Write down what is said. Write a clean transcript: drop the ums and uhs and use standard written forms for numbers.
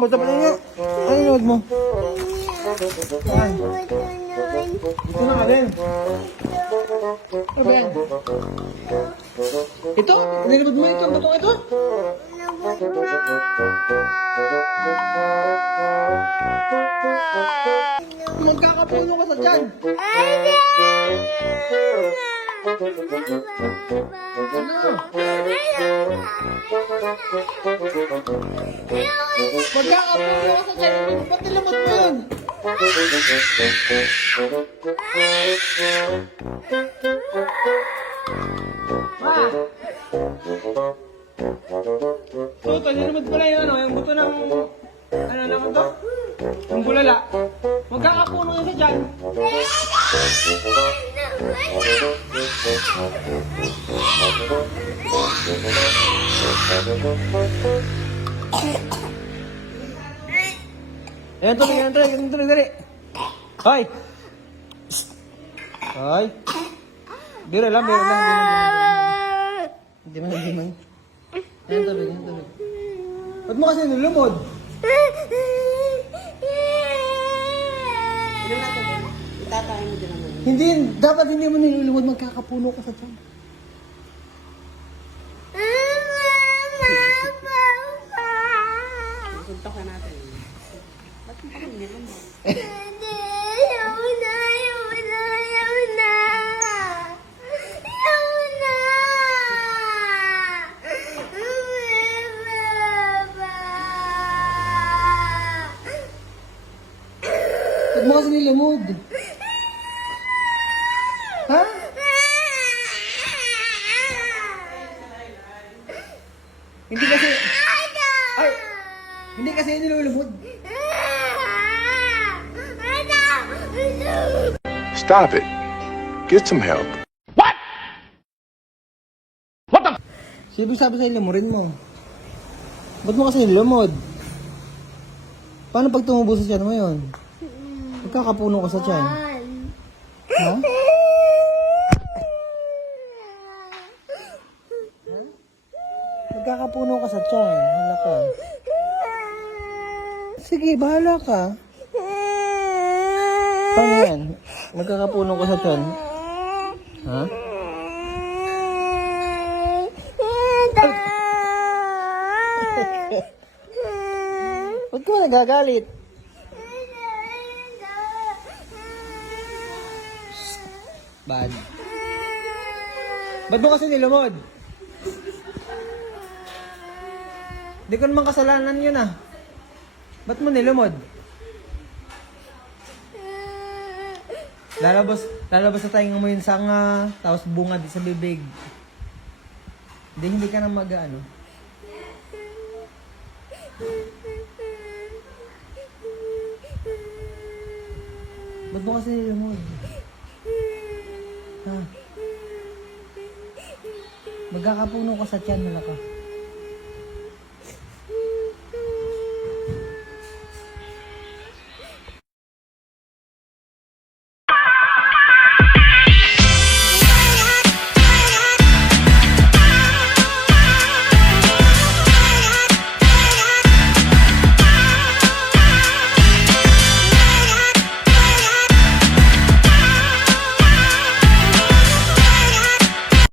basta pa nga. Ano nanood mo? Saan? Ito na ka din. Ano ba yan? Ito? Nanood mo ito? Ang batong ito? Magkakapuno ka sa dyan. Ano? Magkakapuno ka sa dyan. Ba't nilamot mo yun? Ma! So, ito, nilamot mo na yun, ano? Yung buto ng... Ano naman to? Yung bulala. Magkakapuno yun sa dyan. Ayan, tuloy, dali. Hoy! Hoy! Biro lang. Hindi man. Ayan, tuloy. Ba't mo kasi nilumod? Itatayin mo din naman. Hindi, dapat hindi mo nilulumod, magkakapuno ka sa tiyan. Suntok ka natin. Ba't mo kami nilun mo? Ba't mo kasi nilumod? Ha? Hindi kasi... Ay! Hindi kasi nilulumod. Stop it. Get some help. Sino sabi sa'yo lumurin mo? Ba't mo kasi nilumod? Paano pag tumubo sa tiyan mo yun? Magkakapuno ka sa tiyan. Ha? Magkakapuno ka sa tiyan. Hala ka. Sige, bahala ka. Paano yan? Magkakapuno ka sa tiyan. Ha? Ba't ka nagagalit? Bad. Ba't mo kasi nilumod? Di ko naman kasalanan yun ah. Ba't mo nilumod? Lalabas sa tainga mo yung sanga, tapos bunga di sa bibig. Hindi ka na mag-ano. Ba't mo kasi nilumod? Ha? Magkakapuno ka sa tiyan, hala ka.